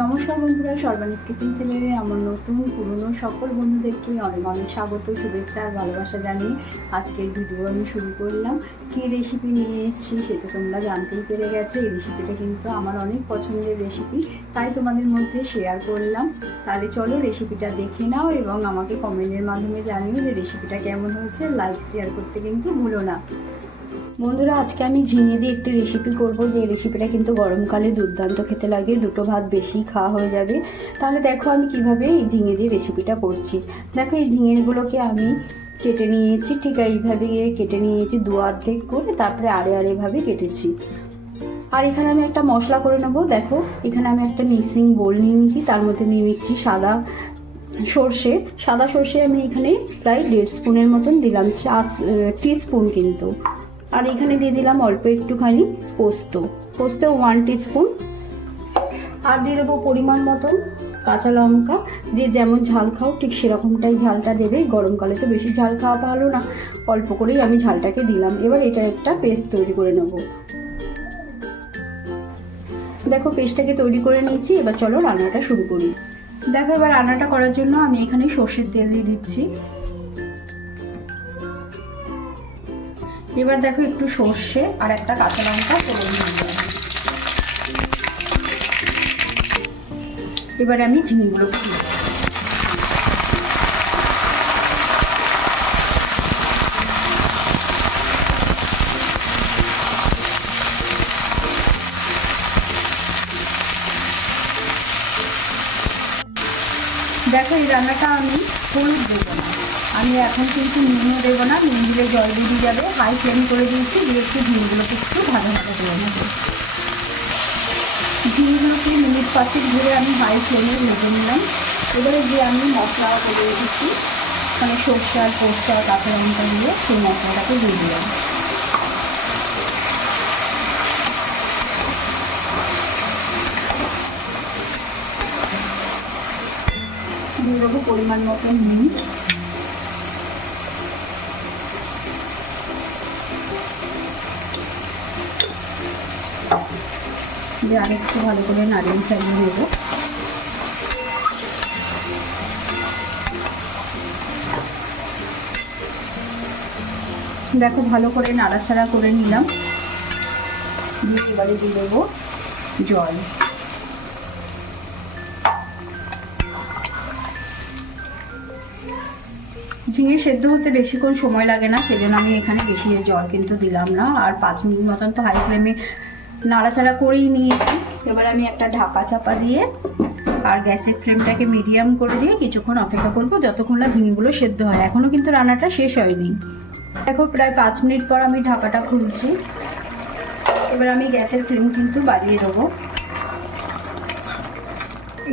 নমস্কার বন্ধুরা সর্বানিস কিচেন চ্যানেলে আমার নতুন পুরনো সকল বন্ধুদেরকে অনেক অনেক স্বাগত, শুভেচ্ছা আর ভালোবাসা জানিয়ে আজকের ভিডিও আমি শুরু করলাম। কী রেসিপি নিয়ে এসেছি সেটা তোমরা জানতেই পেরে গেছো। এই রেসিপিটা কিন্তু আমার অনেক পছন্দের রেসিপি তাই তোমাদের মধ্যে শেয়ার করলাম। তাহলে চলো রেসিপিটা দেখে নাও এবং আমাকে কমেন্টের মাধ্যমে জানিও যে রেসিপিটা কেমন হয়েছে। লাইক শেয়ার করতে কিন্তু ভুলো না। বন্ধুরা, আজকে আমি ঝিঙে দিয়ে একটি রেসিপি করব। যে রেসিপিটা কিন্তু গরমকালে দুর্দান্ত খেতে লাগে, দুটো ভাত বেশি খাওয়া হয়ে যাবে। তাহলে দেখো আমি কীভাবে এই ঝিঙে দিয়ে রেসিপিটা করছি। দেখো, এই ঝিঙেগুলোকে আমি কেটে নিয়েছি, ঠিক এইভাবে কেটে নিয়েছি, দু অর্ধেক করে তারপরে আড়ে আড়েভাবে কেটেছি। আর এখানে আমি একটা মশলা করে নেব। দেখো, এখানে আমি একটা মিক্সিং বোল নিয়ে নিয়েছি, তার মধ্যে নিয়ে নিচ্ছি সাদা সর্ষে। সাদা সর্ষে আমি এখানে প্রায় দেড় স্পুনের মতন দিলাম, চা টি স্পুন কিন্তু। আর এখানে দিয়ে দিলাম অল্প একটুখানি পোস্ত। পোস্ত ওয়ান স্পুন আর দিয়ে দেবো পরিমাণ মতন কাঁচা লঙ্কা। যে যেমন ঝাল খাও, ঠিক সেরকমটাই ঝালটা দেবে। গরমকালে তো বেশি ঝাল খাওয়া ভালো না। অল্প করেই আমি ঝালটাকে দিলাম। এবার এটার একটা পেস্ট তৈরি করে নেব। দেখো পেস্টটাকে তৈরি করে নিয়েছি। এবার চলো রান্নাটা শুরু করি। দেখো এবার রান্নাটা করার জন্য আমি এখানে সর্ষের তেল দিয়ে দিচ্ছি। এবার দেখো একটু সর্ষে আর একটা কাঁচা লঙ্কা ফোড়ন দিয়ে এবারে আমি ঝিঙেগুলো দিয়ে দেখো এই রান্নাটা আমি হলুদ দেবো। আমি এখন কিন্তু নুনও দেবো না নুন দিলে জল দিয়ে যাবে। হাই ফ্লেম করে দিয়েছি, দিয়ে একটু ঝিঙেগুলোকে একটু ভালো ভালো করে নেব। ঝিঙেগুলোকে মিনিট পাঁচেক ধরে আমি হাই ফ্লেমে ভেজে নিলাম। এবারে যে আমি মশলা করে রেখেছি মানে সর্ষে পোস্ত কাঁচা লঙ্কা দিয়ে সেই মশলাটাকে দিয়ে দিলাম। পরিমাণ মতো নুন। দিয়ে ভালো করে নারিয়েল চালিয়ে নেব। দেখো, ভালো করে নাড়াছাড়া করে নিলাম। দিয়ে এবারে দিয়ে দেবো জল। ঝিঙে সেদ্ধ হতে বেশিক্ষণ সময় লাগে না, সেজন্য আমি এখানে বেশি জল কিন্তু দিলাম না। আর পাঁচ মিনিট মতন তো হাই ফ্লেমে নাড়াচাড়া করেই নিয়েছি। এবার আমি একটা ঢাকা চাপা দিয়ে আর গ্যাসের ফ্লেমটাকে মিডিয়াম করে দিয়ে কিছুক্ষণ অপেক্ষা করব, যতক্ষণ না ঝিঙেগুলো সেদ্ধ হয়। এখনও কিন্তু রান্নাটা শেষ হয়নি। দেখো, প্রায় পাঁচ মিনিট পর আমি ঢাকাটা খুলছি। এবার আমি গ্যাসের ফ্লেম কিন্তু বাড়িয়ে দেবো।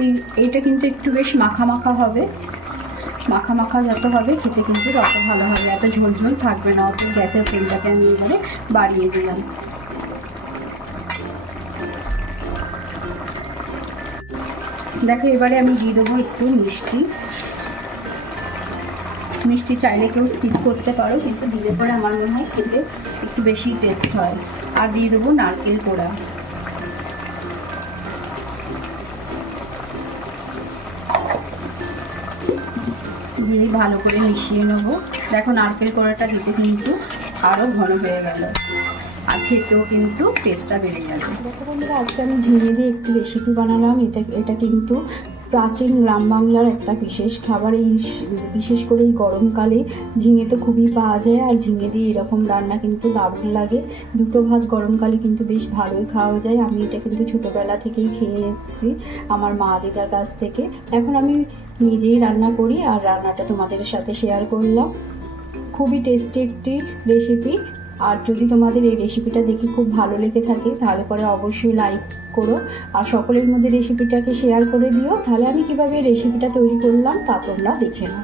এই, এইটা কিন্তু একটু বেশ মাখা মাখা হবে। মাখা মাখা যত হবে, খেতে কিন্তু তত ভালো হবে। এত ঝোল ঝোল থাকবে না অত গ্যাসের ফ্লেমটাকে আমি এবারে বাড়িয়ে দিলাম। দেখো, এবারে আমি দিয়ে দেবো একটু মিষ্টি। মিষ্টি চাইলে কেউ স্কিপ করতে পারো, কিন্তু দিলে পরে আমার মনে হয় খেতে একটু বেশি টেস্ট হয়। আর দিয়ে দেবো নারকেল পোড়া। দিয়ে ভালো করে মিশিয়ে নেব। দেখো নারকেল কোড়াটা দিতে কিন্তু আরও ঘন হয়ে গেল। আর খেতেও কিন্তু টেস্টটা বেড়ে যাবে। দেখো বন্ধুরা, আজকে আমি ঝিঙে দিয়ে একটি রেসিপি বানালাম। এটা এটা কিন্তু প্রাচীন গ্রাম বাংলার একটা বিশেষ খাবার। এই বিশেষ করে এই গরমকালে ঝিঙে তো খুবই পাওয়া যায়, আর ঝিঙে দিয়ে এরকম রান্না কিন্তু দারুণ লাগে। দুটো ভাত গরমকালে কিন্তু বেশ ভালোই খাওয়া যায়। আমি এটা কিন্তু ছোটোবেলা থেকেই খেয়ে এসেছি, আমার মা দিদার কাছ থেকে। এখন আমি নিজেই রান্না করি আর রান্নাটা তোমাদের সাথে শেয়ার করলাম। খুবই টেস্টি একটি রেসিপি আর যদি তোমাদের এই রেসিপিটা দেখে খুব ভালো লেগে থাকে, তাহলে পরে অবশ্যই লাইক করো। আর সকলের মধ্যে রেসিপিটাকে শেয়ার করে দিও। তাহলে আমি কীভাবে রেসিপিটা তৈরি করলাম তা তোমরা দেখে নাও।